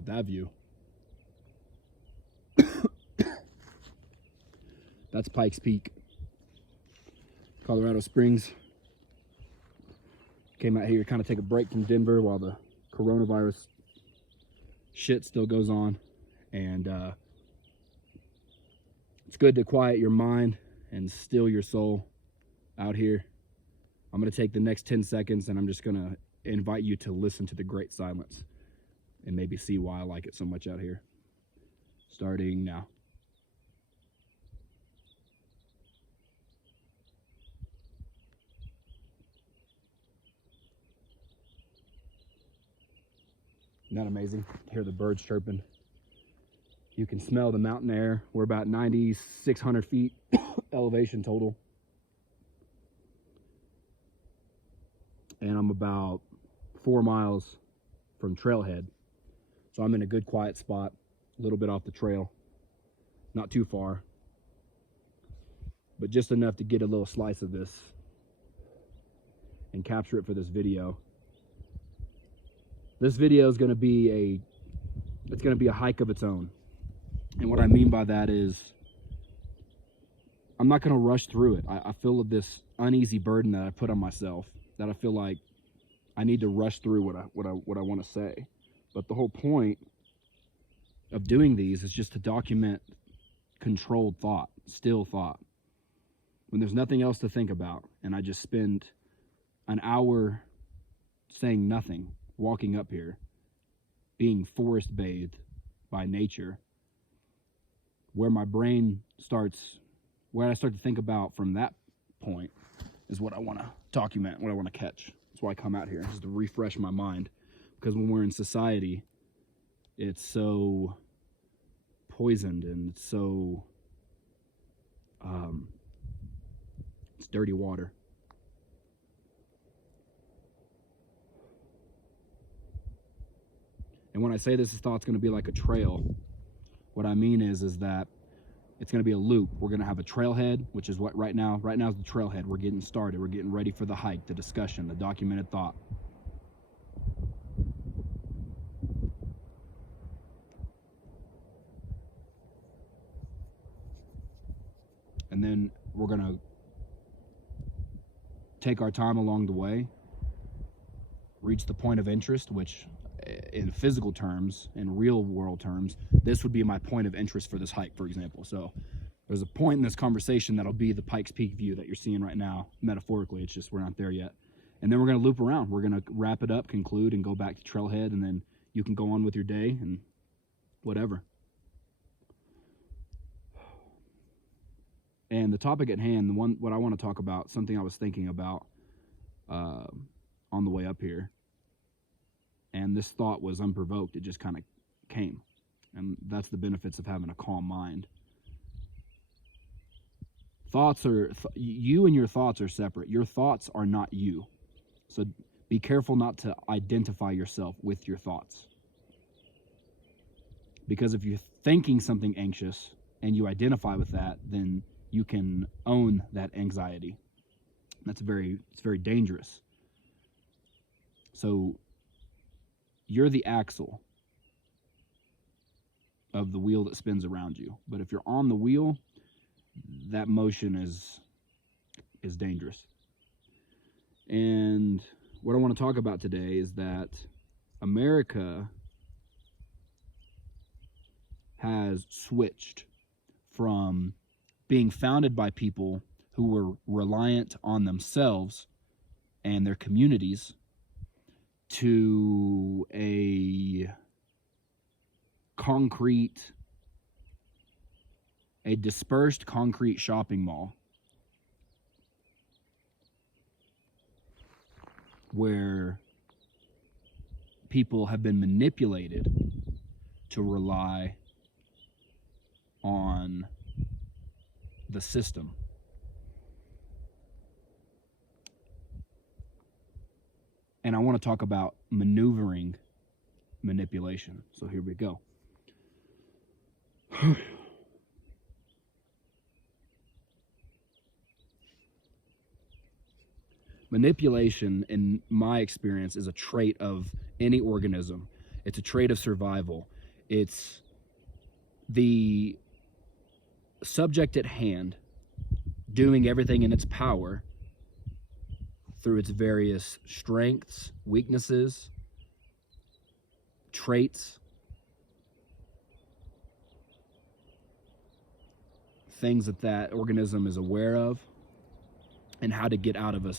about that view. That's Pikes Peak, Colorado Springs. Came out here to kind of take a break from Denver while the coronavirus shit still goes on. And it's good to quiet your mind and still your soul out here. I'm going to take the next 10 seconds and I'm just going to invite you to listen to the great silence and maybe see why I like it so much out here. Starting now. Isn't that amazing? Hear the birds chirping. You can smell the mountain air. We're about 9,600 feet elevation total. And I'm about 4 miles from Trailhead. So I'm in a good quiet spot, a little bit off the trail. Not too far, but just enough to get a little slice of this and capture it for this video. This video is going to be a hike of its own. And what I mean by that is I'm not going to rush through it. I feel this uneasy burden that I put on myself, that I feel like I need to rush through what I want to say. But the whole point of doing these is just to document controlled thought, still thought. When there's nothing else to think about and I just spend an hour saying nothing, walking up here, being forest bathed by nature, where my brain starts, where I start to think about from that point is what I want to document, what I want to catch. That's why I come out here, is to refresh my mind. Because when we're in society, it's so poisoned and it's so, it's dirty water. And when I say this thought's going to be like a trail, what I mean is that it's going to be a loop. We're going to have a trailhead, which is what right now is the trailhead. We're getting started. We're getting ready for the hike, the discussion, the documented thought. And then we're going to take our time along the way, reach the point of interest, which in physical terms, in real world terms, this would be my point of interest for this hike, for example. So there's a point in this conversation that'll be the Pikes Peak view that you're seeing right now, metaphorically. It's just we're not there yet. And then we're going to loop around. We're going to wrap it up, conclude, and go back to Trailhead, and then you can go on with your day and whatever. And the topic at hand, what I want to talk about, something I was thinking about on the way up here, and this thought was unprovoked. It just kind of came. And that's the benefits of having a calm mind. Thoughts are, you and your thoughts are separate. Your thoughts are not you. So be careful not to identify yourself with your thoughts. Because if you're thinking something anxious and you identify with that, then you can own that anxiety. It's very dangerous. So you're the axle of the wheel that spins around you. But if you're on the wheel, that motion is dangerous. And what I want to talk about today is that America has switched from being founded by people who were reliant on themselves and their communities to a dispersed concrete shopping mall where people have been manipulated to rely on the system. And I want to talk about maneuvering manipulation. So here we go. Manipulation, in my experience, is a trait of any organism. It's a trait of survival. It's the subject at hand doing everything in its power through its various strengths, weaknesses, traits, things that that organism is aware of, and how to get out of a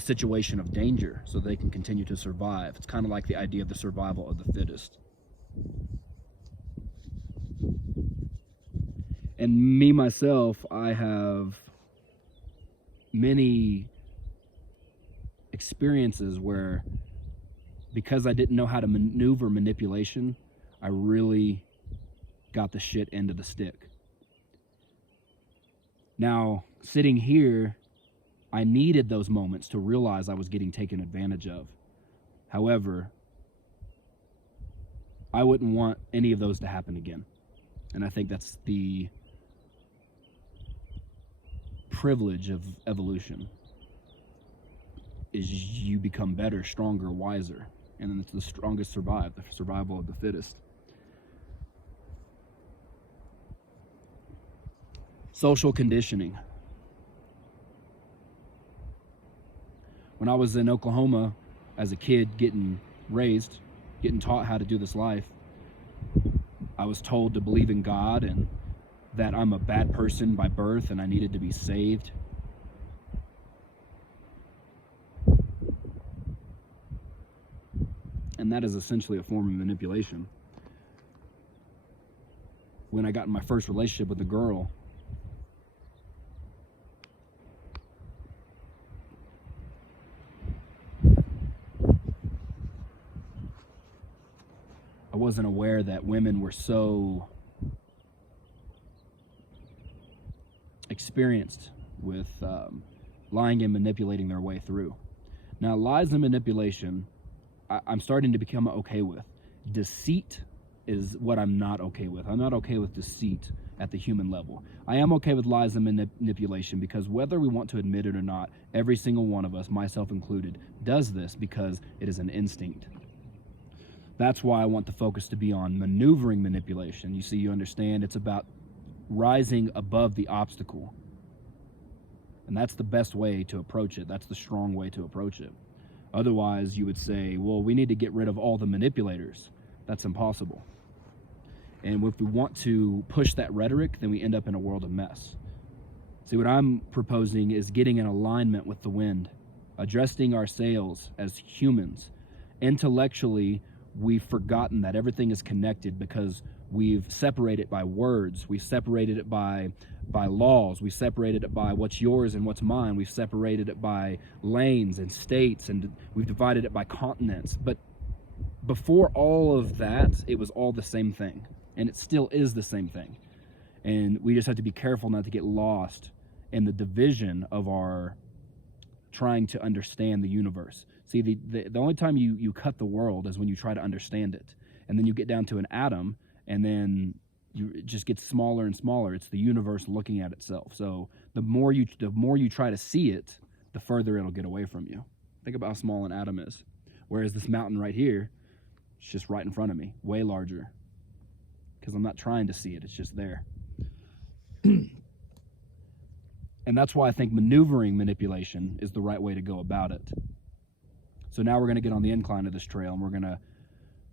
situation of danger so they can continue to survive. It's kind of like the idea of the survival of the fittest. And me, myself, I have many experiences where, because I didn't know how to maneuver manipulation, I really got the shit end of the stick. Now, sitting here, I needed those moments to realize I was getting taken advantage of. However, I wouldn't want any of those to happen again. And I think that's the privilege of evolution, is you become better, stronger, wiser. And then it's the strongest survive, the survival of the fittest. Social conditioning. When I was in Oklahoma as a kid, getting raised, getting taught how to do this life, I was told to believe in God and that I'm a bad person by birth and I needed to be saved. And that is essentially a form of manipulation. When I got in my first relationship with a girl, I wasn't aware that women were so experienced with lying and manipulating their way through. Now, lies and manipulation, I'm starting to become okay with. Deceit is what I'm not okay with. I'm not okay with deceit at the human level. I am okay with lies and manipulation because whether we want to admit it or not, every single one of us, myself included, does this because it is an instinct. That's why I want the focus to be on maneuvering manipulation. You see, you understand, it's about rising above the obstacle. And that's the best way to approach it. That's the strong way to approach it. Otherwise, you would say, well, we need to get rid of all the manipulators. That's impossible. And if we want to push that rhetoric, then we end up in a world of mess. See, what I'm proposing is getting in alignment with the wind, addressing our sails as humans. Intellectually, we've forgotten that everything is connected because we've separated it by words. We've separated it by laws. We've separated it by what's yours and what's mine. We've separated it by lanes and states, and we've divided it by continents. But before all of that, it was all the same thing, and it still is the same thing. And we just have to be careful not to get lost in the division of our trying to understand the universe. See, the only time you cut the world is when you try to understand it. And then you get down to an atom, and then it just gets smaller and smaller. It's the universe looking at itself. So the more you try to see it, the further it'll get away from you. Think about how small an atom is. Whereas this mountain right here, it's just right in front of me, way larger. Because I'm not trying to see it, it's just there. And that's why I think maneuvering manipulation is the right way to go about it. So now we're going to get on the incline of this trail, and we're going to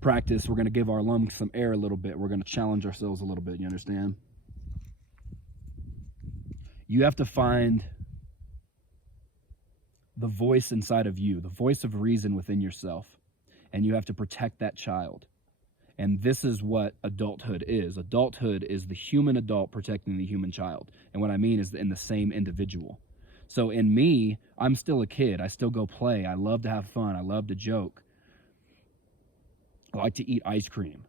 practice. We're going to give our lungs some air a little bit. We're going to challenge ourselves a little bit, you understand? You have to find the voice inside of you, the voice of reason within yourself, and you have to protect that child. And this is what adulthood is. Adulthood is the human adult protecting the human child. And what I mean is in the same individual. So in me, I'm still a kid. I still go play. I love to have fun. I love to joke. I like to eat ice cream.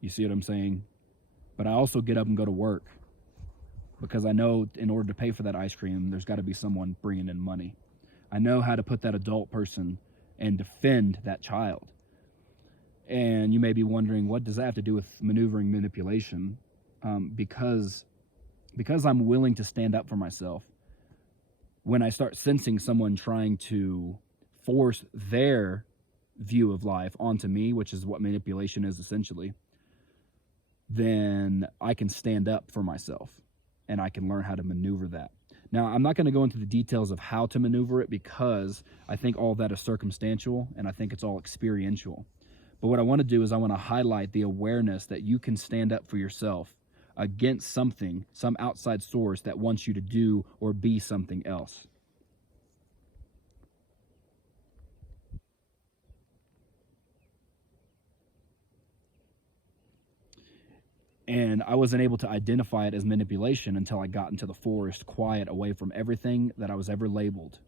You see what I'm saying? But I also get up and go to work because I know in order to pay for that ice cream, there's got to be someone bringing in money. I know how to put that adult person and defend that child. And you may be wondering, what does that have to do with maneuvering manipulation? Because I'm willing to stand up for myself. When I start sensing someone trying to force their view of life onto me, which is what manipulation is essentially, then I can stand up for myself and I can learn how to maneuver that. Now, I'm not going to go into the details of how to maneuver it because I think all of that is circumstantial and I think it's all experiential. But what I want to do is I want to highlight the awareness that you can stand up for yourself against something, some outside source that wants you to do or be something else. And I wasn't able to identify it as manipulation until I got into the forest, quiet, away from everything that I was ever labeled,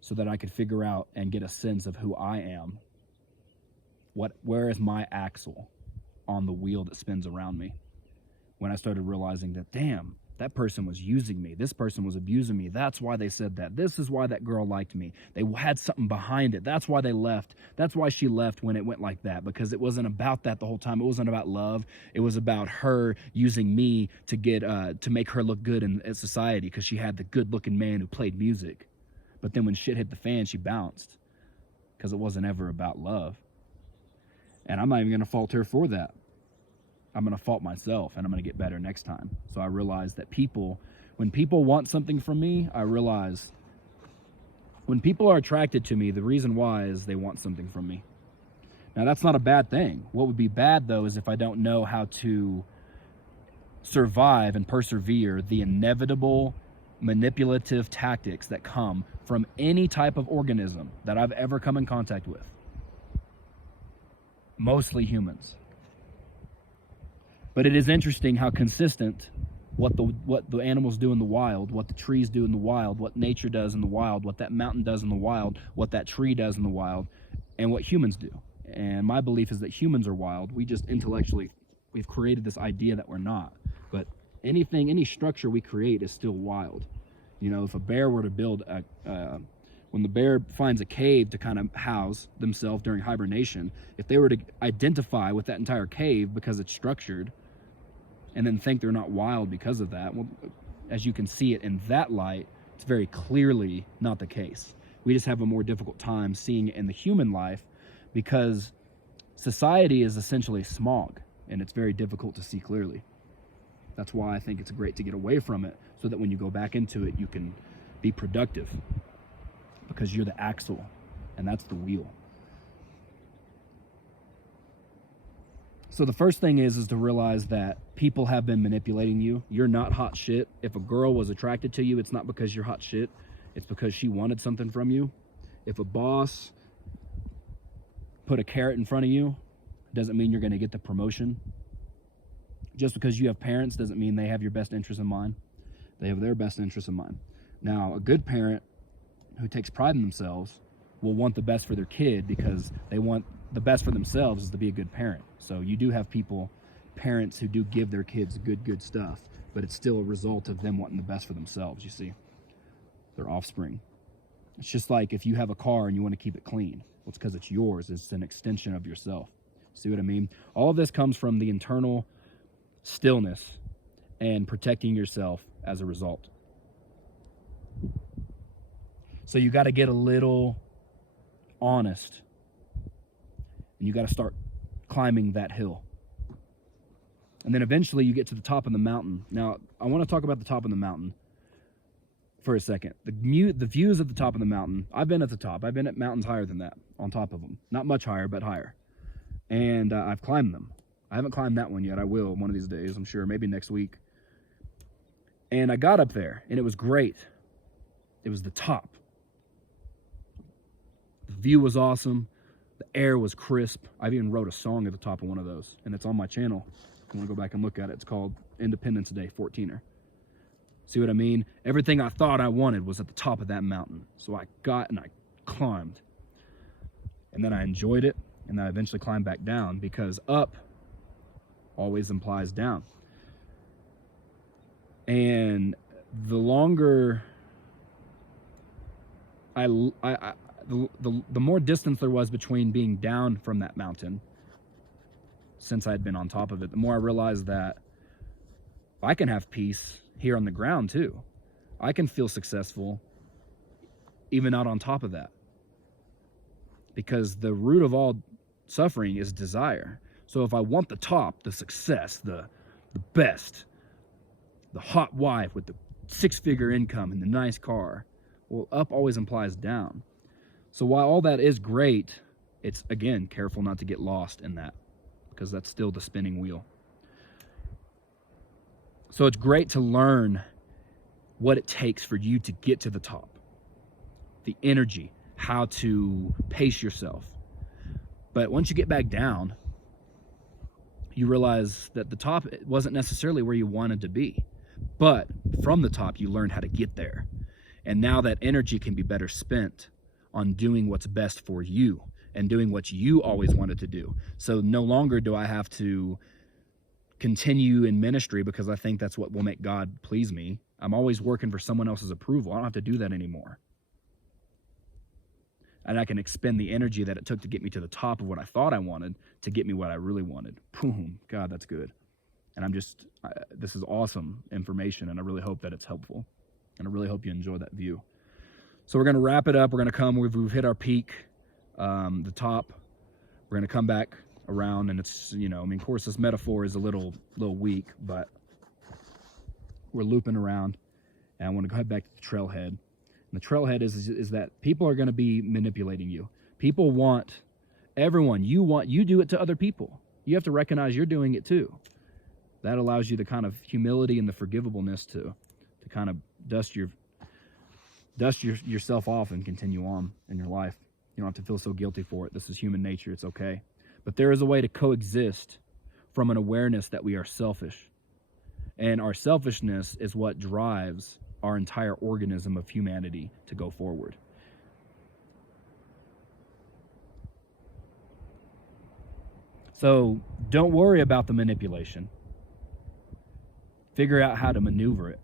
so that I could figure out and get a sense of who I am. Where is my axle on the wheel that spins around me? When I started realizing that, damn, that person was using me. This person was abusing me. That's why they said that. This is why that girl liked me. They had something behind it. That's why they left. That's why she left when it went like that, because it wasn't about that the whole time. It wasn't about love. It was about her using me to get to make her look good in society because she had the good-looking man who played music. But then when shit hit the fan, she bounced because it wasn't ever about love. And I'm not even going to fault her for that. I'm going to fault myself, and I'm going to get better next time. So I realize that when people want something from me, I realize when people are attracted to me, the reason why is they want something from me. Now, that's not a bad thing. What would be bad, though, is if I don't know how to survive and persevere the inevitable manipulative tactics that come from any type of organism that I've ever come in contact with. Mostly humans. But it is interesting how consistent what the animals do in the wild, what the trees do in the wild, what nature does in the wild, what that mountain does in the wild, what that tree does in the wild, and what humans do. And my belief is that humans are wild. We just intellectually, we've created this idea that we're not. But any structure we create is still wild. You know, if a bear were to build when the bear finds a cave to kind of house themselves during hibernation, if they were to identify with that entire cave because it's structured, and then think they're not wild because of that, well, as you can see it in that light, it's very clearly not the case. We just have a more difficult time seeing it in the human life because society is essentially smog, and it's very difficult to see clearly. That's why I think it's great to get away from it, so that when you go back into it, you can be productive, because you're the axle, and that's the wheel. So the first thing is to realize that people have been manipulating you. You're not hot shit. If a girl was attracted to you, it's not because you're hot shit. It's because she wanted something from you. If a boss put a carrot in front of you, doesn't mean you're going to get the promotion. Just because you have parents doesn't mean they have your best interest in mind. They have their best interest in mind. Now, a good parent who takes pride in themselves will want the best for their kid because they want the best for themselves is to be a good parent. So you do have parents who do give their kids good stuff, but it's still a result of them wanting the best for themselves, you see, their offspring. It's just like if you have a car and you want to keep it clean. Well, it's because it's yours. It's an extension of yourself. See what I mean? All of this comes from the internal stillness and protecting yourself as a result. So you got to get a little honest, and you got to start climbing that hill. And then eventually you get to the top of the mountain. Now, I want to talk about the top of the mountain for a second. The views at the top of the mountain, I've been at the top. I've been at mountains higher than that, on top of them. Not much higher, but higher. And I've climbed them. I haven't climbed that one yet. I will one of these days, I'm sure, maybe next week. And I got up there, and it was great. It was the top. The view was awesome. The air was crisp. I've even wrote a song at the top of one of those, and it's on my channel. If you want to go back and look at it, it's called Independence Day 14er. See what I mean? Everything I thought I wanted was at the top of that mountain. So I got and I climbed. And then I enjoyed it, and then I eventually climbed back down, because up always implies down. And the longer the more distance there was between being down from that mountain, since I'd been on top of it, the more I realized that I can have peace here on the ground too. I can feel successful even out on top of that, because the root of all suffering is desire. So if I want the top, the success, the best, the hot wife with the 6-figure income and the nice car, well, up always implies down. So while all that is great, it's, again, careful not to get lost in that, because that's still the spinning wheel. So it's great to learn what it takes for you to get to the top, the energy, how to pace yourself. But once you get back down, you realize that the top wasn't necessarily where you wanted to be. But from the top, you learn how to get there. And now that energy can be better spent on doing what's best for you and doing what you always wanted to do. So no longer do I have to continue in ministry because I think that's what will make God please me. I'm always working for someone else's approval. I don't have to do that anymore. And I can expend the energy that it took to get me to the top of what I thought I wanted to get me what I really wanted. Boom. God, that's good. And this is awesome information, and I really hope that it's helpful. And I really hope you enjoy that view. So we're going to wrap it up. We're going to come, we've hit our peak, the top. We're going to come back around, and it's, of course, this metaphor is a little weak, but we're looping around. And I want to head back to the trailhead. And the trailhead is that people are going to be manipulating you. People want, you do it to other people. You have to recognize you're doing it too. That allows you the kind of humility and the forgivableness to kind of dust yourself off and continue on in your life. You don't have to feel so guilty for it. This is human nature. It's okay. But there is a way to coexist from an awareness that we are selfish. And our selfishness is what drives our entire organism of humanity to go forward. So don't worry about the manipulation. Figure out how to maneuver it.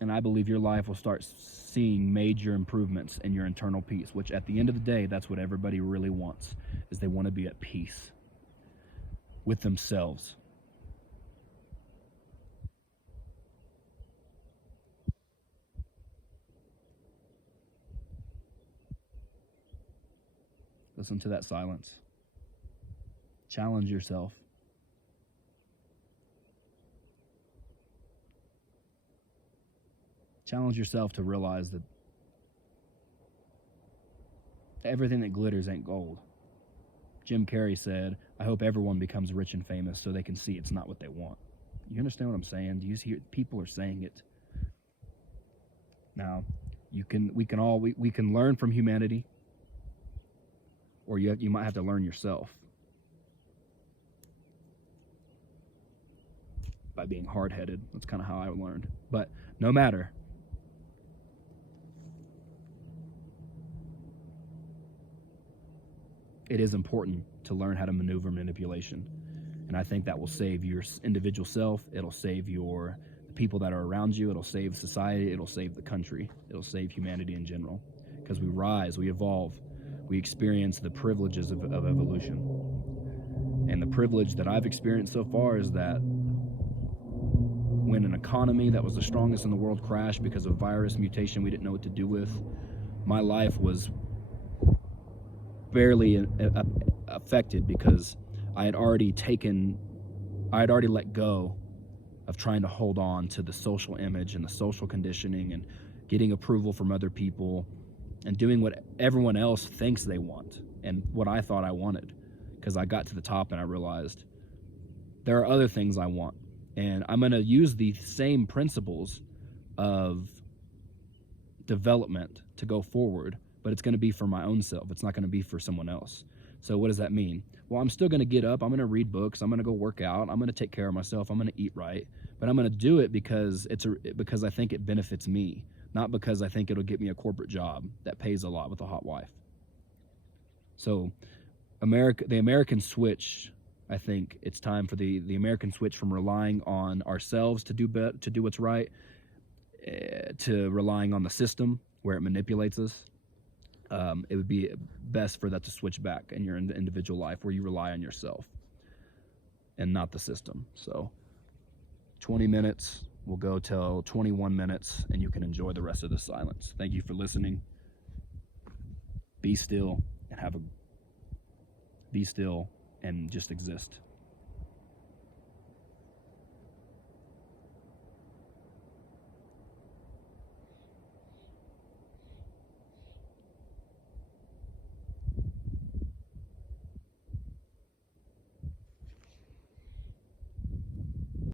And I believe your life will start seeing major improvements in your internal peace, which at the end of the day, that's what everybody really wants, is they want to be at peace with themselves. Listen to that silence. Challenge yourself. Challenge yourself to realize that everything that glitters ain't gold. Jim Carrey said, I hope everyone becomes rich and famous so they can see it's not what they want. You understand what I'm saying? Do you hear people are saying it? Now, we can learn from humanity, or you might have to learn yourself by being hard-headed. That's kind of how I learned. But no matter, it is important to learn how to maneuver manipulation. And I think that will save your individual self. It'll save the people that are around you. It'll save society. It'll save the country. It'll save humanity in general. Because we rise, we evolve, we experience the privileges of evolution. And the privilege that I've experienced so far is that when an economy that was the strongest in the world crashed because of virus mutation we didn't know what to do with, my life was barely affected because I had already let go of trying to hold on to the social image and the social conditioning and getting approval from other people and doing what everyone else thinks they want and what I thought I wanted. Because I got to the top and I realized there are other things I want. And I'm going to use the same principles of development to go forward, but it's going to be for my own self. It's not going to be for someone else. So what does that mean? Well, I'm still going to get up. I'm going to read books. I'm going to go work out. I'm going to take care of myself. I'm going to eat right. But I'm going to do it because because I think it benefits me, not because I think it'll get me a corporate job that pays a lot with a hot wife. So the American switch, I think it's time for the American switch from relying on ourselves to do what's right to relying on the system where it manipulates us. It would be best for that to switch back in your individual life where you rely on yourself and not the system. So 20 minutes, we'll go till 21 minutes, and you can enjoy the rest of the silence. Thank you for listening. be still and be still and just exist.